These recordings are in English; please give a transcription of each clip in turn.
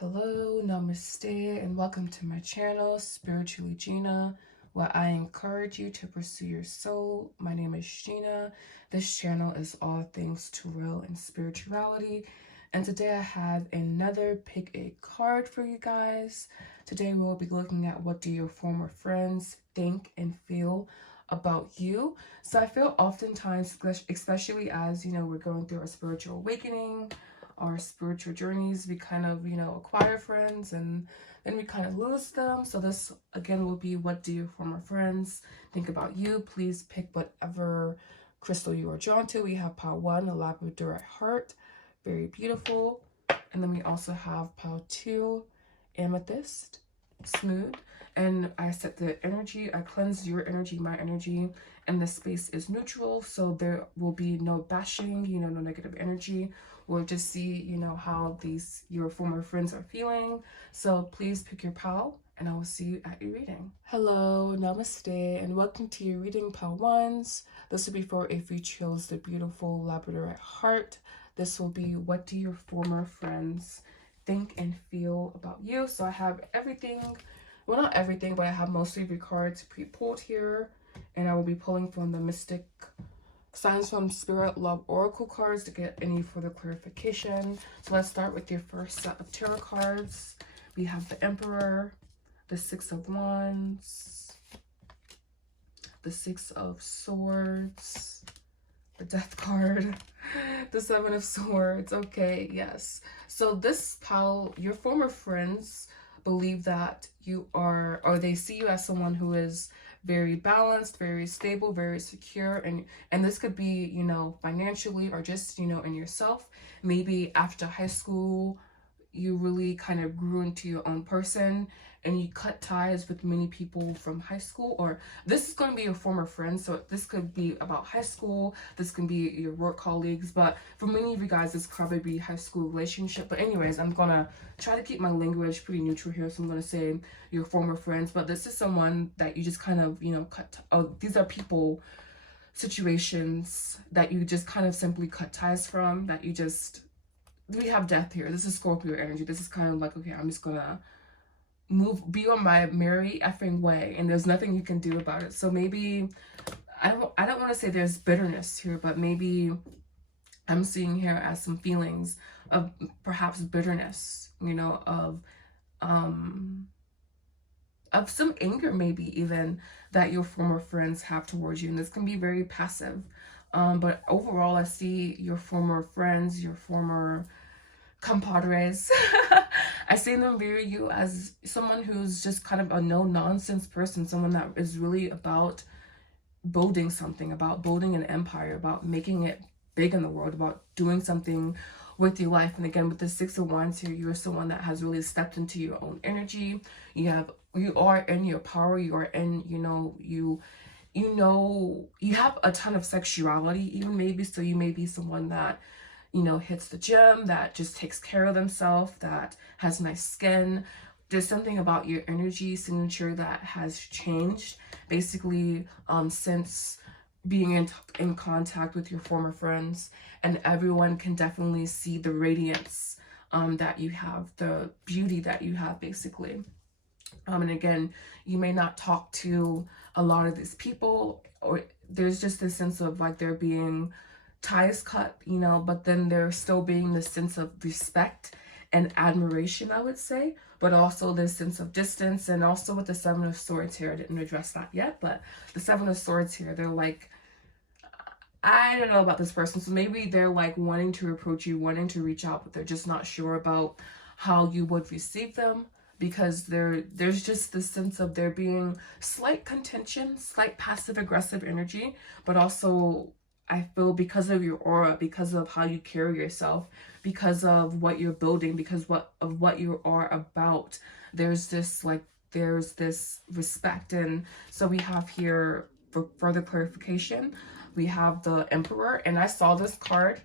Hello, Namaste, and welcome to my channel, Spiritually Gina, where I encourage you to pursue your soul. My name is Gina. This channel is all things tarot and spirituality. And today I have another pick a card for you guys. Today we'll be looking at what do your former friends think and feel about you. So I feel oftentimes, especially as, we're going through our spiritual awakening, our spiritual journeys, we kind of, acquire friends and then we kind of lose them. So this, again, will be what do your former friends think about you. Please pick whatever crystal you are drawn to. We have pile 1, a labradorite heart. Very beautiful. And then we also have pile 2, amethyst, smooth. And I set the energy, I cleanse your energy, my energy, and the space is neutral. So there will be no bashing, no negative energy. We'll just see, how your former friends are feeling. So please pick your pile and I will see you at your reading. Hello, namaste, and welcome to your reading, pile 1s. This will be for if you chose the beautiful labradorite heart. This will be what do your former friends think and feel about you. So I have everything, well, not everything, but I have mostly the cards pre-pulled here, and I will be pulling from the Mystic Signs from Spirit Love Oracle cards to get any further clarification. So let's start with your first set of tarot cards. We have the Emperor, the 6 of Wands, the 6 of Swords, the Death card, the 7 of Swords. Okay, yes. So this pile, your former friends believe that you are, or they see you as someone who is very balanced, very stable, very secure, and this could be, financially or just, in yourself. Maybe after high school, you really kind of grew into your own person and you cut ties with many people from high school, or this is going to be your former friends. So this could be about high school, this can be your work colleagues, but for many of you guys, this could probably be high school relationship. But anyways, I'm gonna try to keep my language pretty neutral here. So I'm gonna say your former friends, but this is someone that you just kind of, these are people, situations that you just kind of simply cut ties from, that you just, we have death here. This is Scorpio energy. This is kind of like, okay, I'm just gonna be on my merry effing way, and there's nothing you can do about it. So maybe I don't want to say there's bitterness here, but maybe I'm seeing here as some feelings of perhaps bitterness, of some anger, maybe even, that your former friends have towards you, and this can be very passive. But overall, I see your former friends, your former compadres. I see them view you as someone who's just kind of a no-nonsense person, someone that is really about building something, about building an empire, about making it big in the world, about doing something with your life. And again, with the 6 of Wands here, you're someone that has really stepped into your own energy. You are in your power. You are in, you have a ton of sexuality, even maybe. So you may be someone that, hits the gym, that just takes care of themselves, that has nice skin. There's something about your energy signature that has changed basically since being in contact with your former friends, and everyone can definitely see the radiance that you have, the beauty that you have basically. And again, you may not talk to a lot of these people, or there's just this sense of like there being ties cut, but then there still being this sense of respect and admiration, I would say, but also this sense of distance. And also with the 7 of Swords here, I didn't address that yet, but the 7 of Swords here, they're like, I don't know about this person. So maybe they're like wanting to approach you, wanting to reach out, but they're just not sure about how you would receive them, because there's just this sense of there being slight contention, slight passive aggressive energy, but also I feel because of your aura, because of how you carry yourself, because of what you're building, because of what you are about, there's this respect. And so we have here, for further clarification, we have the Emperor, and I saw this card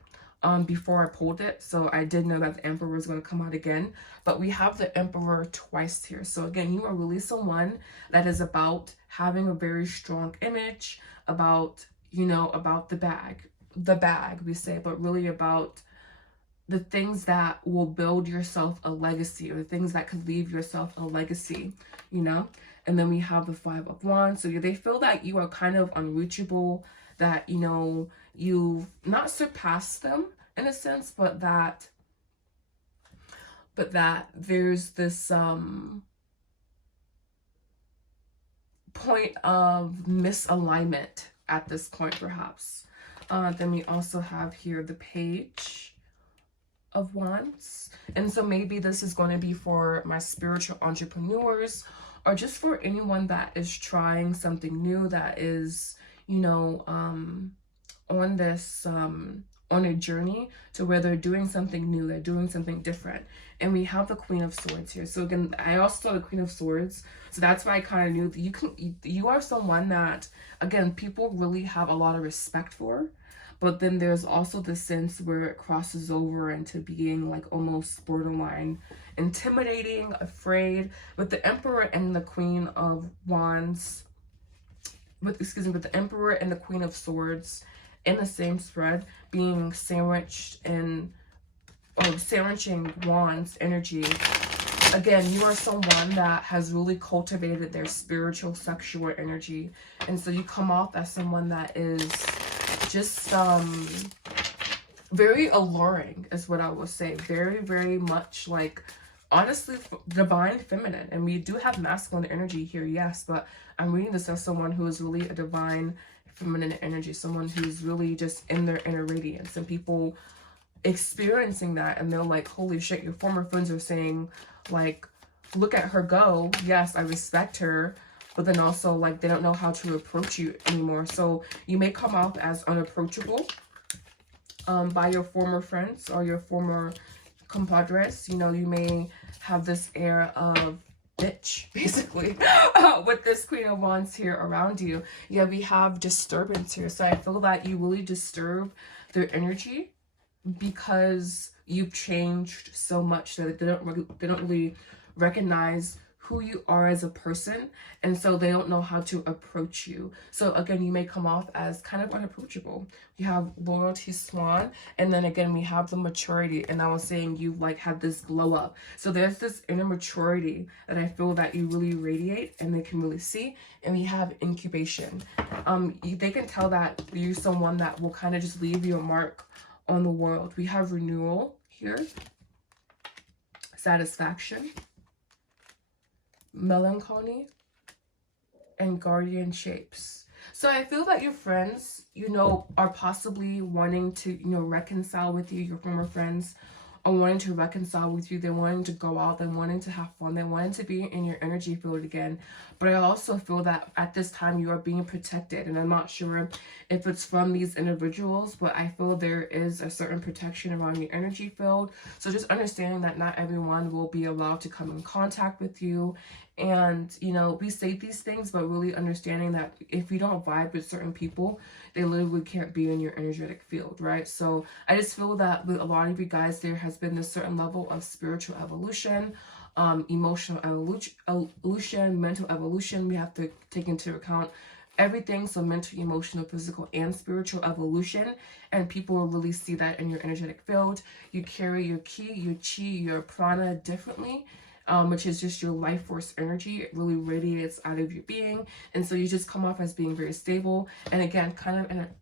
before I pulled it, so I did know that the Emperor is going to come out again. But we have the Emperor twice here. So again, you are really someone that is about having a very strong image, about, about the bag we say, but really about the things that will build yourself a legacy, or the things that could leave yourself a legacy, you know. And then we have the Five of Wands. So they feel that you are kind of unreachable, that, you know, you've not surpassed them in a sense, but that there's this point of misalignment at this point, perhaps. Then we also have here the Page of Wands. And so maybe this is going to be for my spiritual entrepreneurs, or just for anyone that is trying something new, that is, you know, on this on a journey to where they're doing something new, they're doing something different. And we have the Queen of Swords here. So again, I also saw the Queen of Swords, so that's why I kind of knew that you are someone that, again, people really have a lot of respect for. But then there's also the sense where it crosses over into being like almost borderline intimidating, afraid. With the Emperor and the Queen of Wands, with the Emperor and the Queen of Swords in the same spread, being sandwiched in, or sandwiching Wands energy. Again, you are someone that has really cultivated their spiritual, sexual energy. And so you come off as someone that is just very alluring, is what I will say. Very, very much like, honestly, divine feminine. And we do have masculine energy here, yes, but I'm reading this as someone who is really a divine feminine energy, someone who's really just in their inner radiance, and people experiencing that, and they're like, holy shit. Your former friends are saying, like, look at her go. Yes, I respect her. But then also, like, they don't know how to approach you anymore. So you may come off as unapproachable by your former friends or your former compadres. You know, you may have this air of bitch, basically, with this Queen of Wands here around you. Yeah, we have disturbance here. So I feel that you really disturb their energy because you've changed so much that they don't really recognize who you are as a person, and so they don't know how to approach you. So again, you may come off as kind of unapproachable. You have Loyalty Swan, and then again we have the Maturity, and I was saying you like had this glow up. So there's this inner maturity that I feel that you really radiate, and they can really see. And we have Incubation. They can tell that you're someone that will kind of just leave your mark on the world. We have Renewal here, Satisfaction, Melancholy, and Guardian Shapes. So I feel that your friends, you know, are possibly wanting to, you know, reconcile with you. Your former friends are wanting to reconcile with you. They're wanting to go out. They're wanting to have fun. They're wanting to be in your energy field again. But I also feel that at this time you are being protected. And I'm not sure if it's from these individuals, but I feel there is a certain protection around your energy field. So just understanding that not everyone will be allowed to come in contact with you. And, you know, we say these things, but really understanding that if you don't vibe with certain people, they literally can't be in your energetic field, right? So I just feel that with a lot of you guys, there has been this certain level of spiritual evolution, emotional evolution, mental evolution. We have to take into account everything. So mental, emotional, physical, and spiritual evolution. And people will really see that in your energetic field. You carry your ki, your chi, your prana differently. Which is just your life force energy. It really radiates out of your being, and so you just come off as being very stable, and again, kind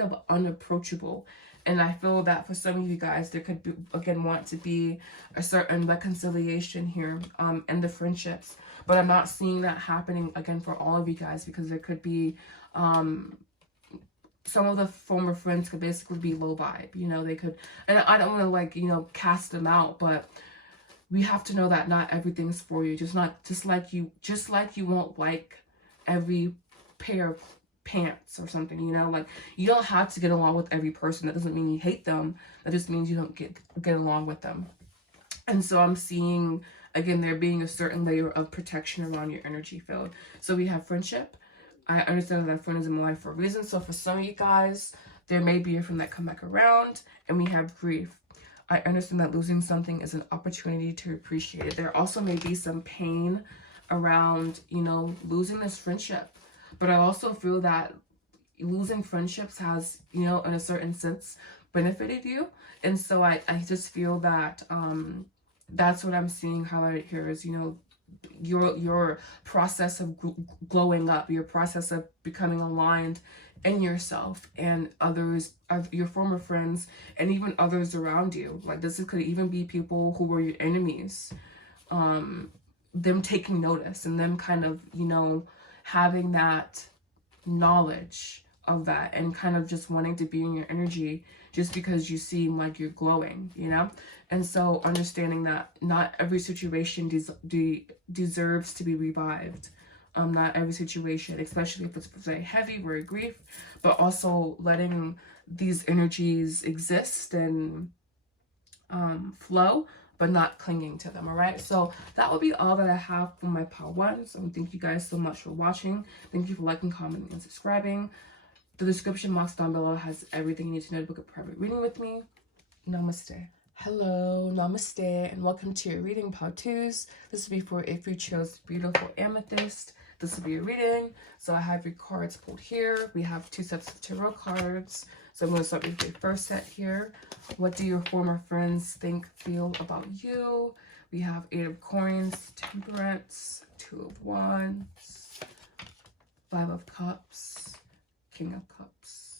of unapproachable. And I feel that for some of you guys, there could be, again, want to be a certain reconciliation here in the friendships, but I'm not seeing that happening again for all of you guys, because there could be some of the former friends could basically be low vibe. You know, they could, and I don't want to, like, you know, cast them out, but we have to know that not everything's for you. Just like you won't like every pair of pants or something, you know, like, you don't have to get along with every person. That doesn't mean you hate them. That just means you don't get along with them. And so I'm seeing, again, there being a certain layer of protection around your energy field. So we have friendship. I understand that friend is in my life for a reason. So for some of you guys, there may be a friend that come back around. And we have grief. I understand that losing something is an opportunity to appreciate it. There also may be some pain around, you know, losing this friendship. But I also feel that losing friendships has, you know, in a certain sense, benefited you. And so I just feel that that's what I'm seeing highlighted here is, you know, your process of glowing up, your process of becoming aligned in yourself and others, your former friends, and even others around you. Like this could even be people who were your enemies, them taking notice and them kind of, you know, having that knowledge of that and kind of just wanting to be in your energy just because you seem like you're glowing, you know? And so understanding that not every situation deserves to be revived. Not every situation, especially if it's very heavy, very grief, but also letting these energies exist and flow, but not clinging to them. All right, so that will be all that I have for my part one. So thank you guys so much for watching. Thank you for liking, commenting, and subscribing. The description box down below has everything you need to know to book a private reading with me. Namaste. Hello, namaste, and welcome to your reading part twos. This will be for if you chose beautiful amethyst. This will be a reading. So I have your cards pulled here. We have 2 sets of tarot cards. So I'm going to start with your first set here. What do your former friends think, feel about you? We have 8 of coins, temperance, 2 of wands, 5 of cups, King of cups.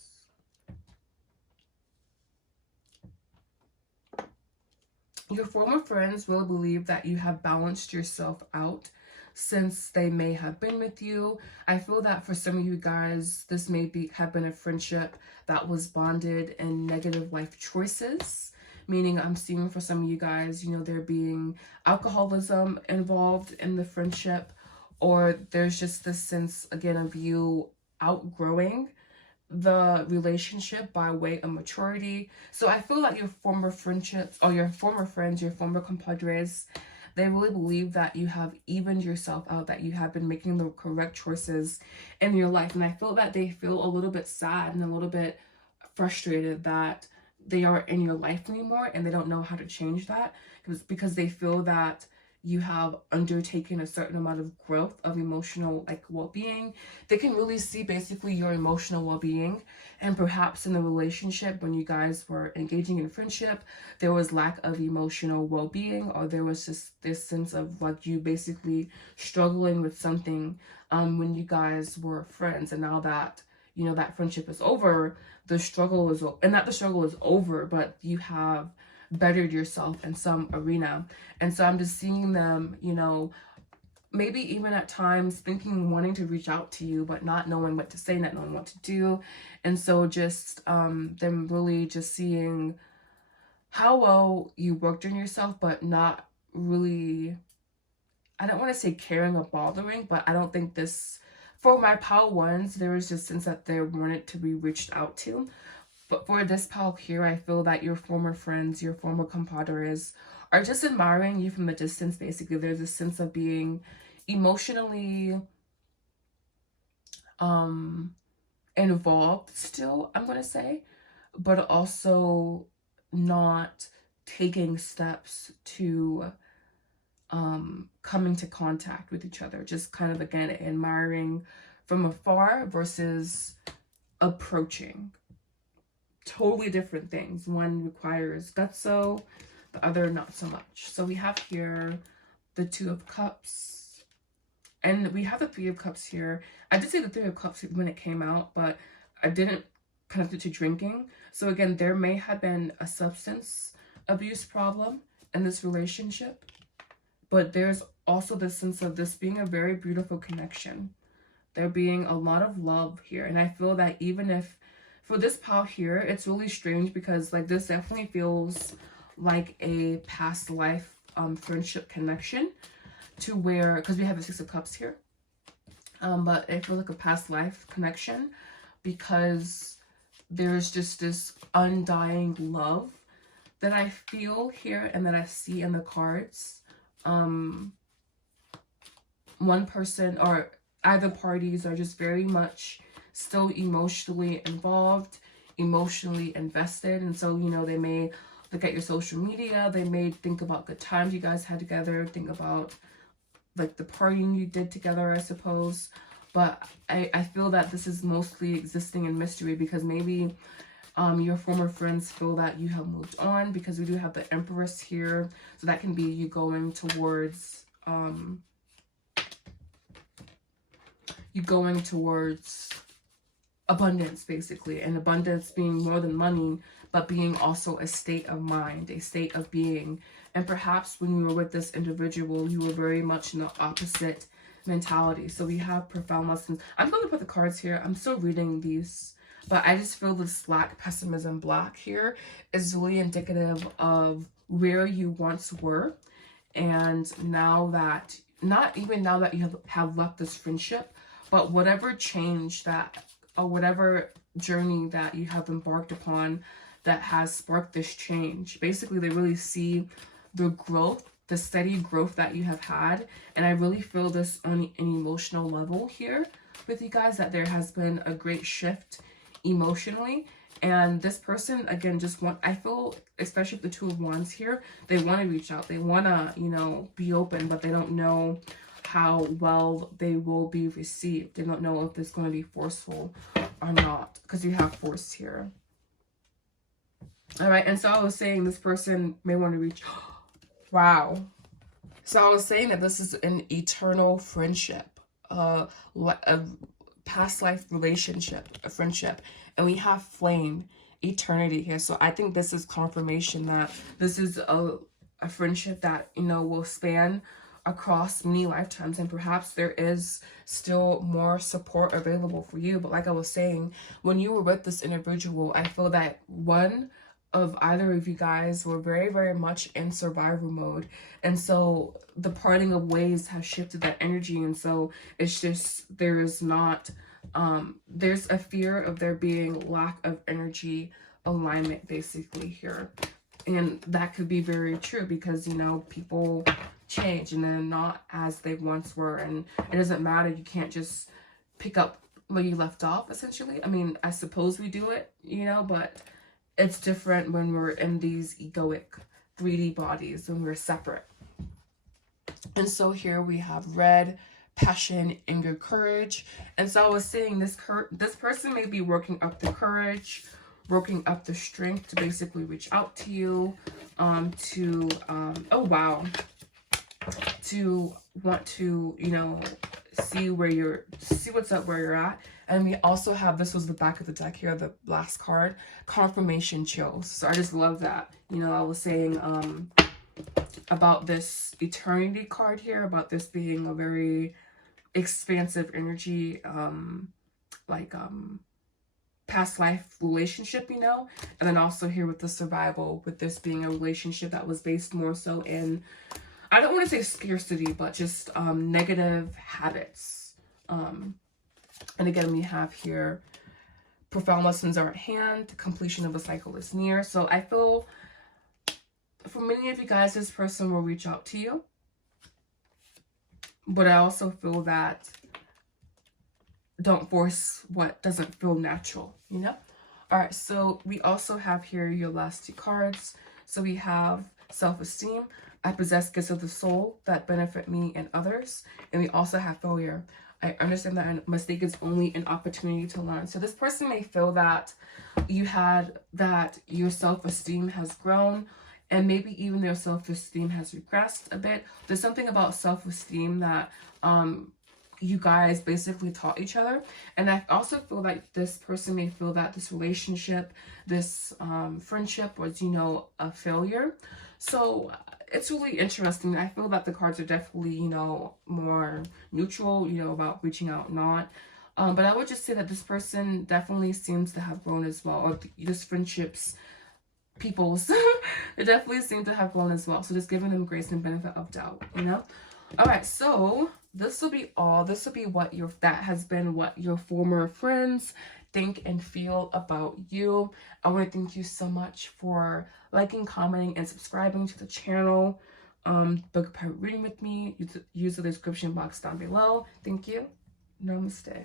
Your former friends will believe that you have balanced yourself out since they may have been with you. I feel that for some of you guys, this may have been a friendship that was bonded in negative life choices. Meaning I'm seeing for some of you guys, you know, there being alcoholism involved in the friendship, or there's just this sense, again, of you outgrowing the relationship by way of maturity. So I feel like your former friendships or your former friends, your former compadres, they really believe that you have evened yourself out, that you have been making the correct choices in your life. And I feel that they feel a little bit sad and a little bit frustrated that they aren't in your life anymore and they don't know how to change that because they feel that you have undertaken a certain amount of growth of emotional well-being. They can really see basically your emotional well-being, and perhaps in the relationship when you guys were engaging in friendship, there was lack of emotional well-being, or there was just this sense of like you basically struggling with something when you guys were friends. And now that, you know, that friendship is over, the struggle is, and not the struggle is over, but you have bettered yourself in some arena. And so I'm just seeing them, you know, maybe even at times thinking, wanting to reach out to you, but not knowing what to say, not knowing what to do. And so just them really just seeing how well you worked on yourself, but not really, I don't want to say caring or bothering, but I don't think this, for my pile ones, there was just sense that they wanted to be reached out to. But for this pile here, I feel that your former friends, your former compadres are just admiring you from a distance, basically. There's a sense of being emotionally involved still, I'm going to say, but also not taking steps to coming to contact with each other. Just kind of, again, admiring from afar versus approaching. Totally different things. One requires gutso, the other not so much. So we have here the 2 of cups, and we have the 3 of cups here. I did say the 3 of cups when it came out, but I didn't connect it to drinking. So again, there may have been a substance abuse problem in this relationship, but there's also the sense of this being a very beautiful connection. There being a lot of love here. And I feel that even if for this pile here, it's really strange because like this definitely feels like a past life friendship connection, to where, because we have the 6 of cups here, but it feels like a past life connection because there's just this undying love that I feel here and that I see in the cards. One person or either parties are just very much still emotionally involved, emotionally invested. And so, you know, they may look at your social media, they may think about good times you guys had together, think about like the partying you did together, I suppose. But I feel that this is mostly existing in mystery because maybe Your former friends feel that you have moved on, because we do have the Empress here. So that can be you going towards, abundance, basically. And abundance being more than money, but being also a state of mind, a state of being. And perhaps when you were with this individual, you were very much in the opposite mentality. So we have profound lessons. I'm going to put the cards here. I'm still reading these, but I just feel this lack, pessimism, black here is really indicative of where you once were. And now that, not even now that you have left this friendship, but whatever change that, or whatever journey that you have embarked upon that has sparked this change. Basically, they really see the growth, the steady growth that you have had. And I really feel this on an emotional level here with you guys, that there has been a great shift emotionally. And this person, again, I feel, especially with the Two of Wands here, they want to reach out. They want to, you know, be open, but they don't know how well they will be received. They don't know if it's going to be forceful or not, because you have force here. All right, and so I was saying this person may want to reach... Wow. So I was saying that this is an eternal friendship, a past life relationship, a friendship. And we have flame, eternity here. So I think this is confirmation that this is a friendship that, you know, will span across many lifetimes, and perhaps there is still more support available for you. But like I was saying, when you were with this individual, I feel that one of either of you guys were very, very much in survival mode, and so the parting of ways has shifted that energy. And so it's just, there's a fear of there being lack of energy alignment basically here. And that could be very true, because, you know, people change and they're not as they once were. And it doesn't matter. You can't just pick up where you left off, essentially. I mean, I suppose we do it, you know, but it's different when we're in these egoic 3D bodies, when we're separate. And so here we have red, passion, anger, courage. And so I was saying this person may be working up the courage, working up the strength to basically reach out to you, to want to, you know, see what's up, where you're at. And we also have, this was the back of the deck here, the last card, confirmation chills. So I just love that. You know, I was saying about this eternity card here, about this being a very expansive energy, past life relationship, you know. And then also here with the survival, with this being a relationship that was based more so in, I don't want to say scarcity, but just negative habits. And again, we have here, profound lessons are at hand, the completion of a cycle is near. So I feel for many of you guys, this person will reach out to you. But I also feel that don't force what doesn't feel natural, you know? All right, so we also have here your last two cards. So we have self-esteem. I possess gifts of the soul that benefit me and others. And we also have failure. I understand that a mistake is only an opportunity to learn. So this person may feel that your self-esteem has grown, and maybe even their self-esteem has regressed a bit. There's something about self-esteem that you guys basically taught each other. And I also feel like this person may feel that this relationship, this friendship was, you know, a failure. So it's really interesting. I feel that the cards are definitely, you know, more neutral, you know, about reaching out, not. But I would just say that this person definitely seems to have grown as well. Or this friendships, people's, they definitely seem to have grown as well. So just giving them grace and benefit of doubt, you know. All right, so this will be all. This will be what has been what your former friends think and feel about you. I want to thank you so much for liking, commenting, and subscribing to the channel. Book a private reading with me. Use the description box down below. Thank you. Namaste.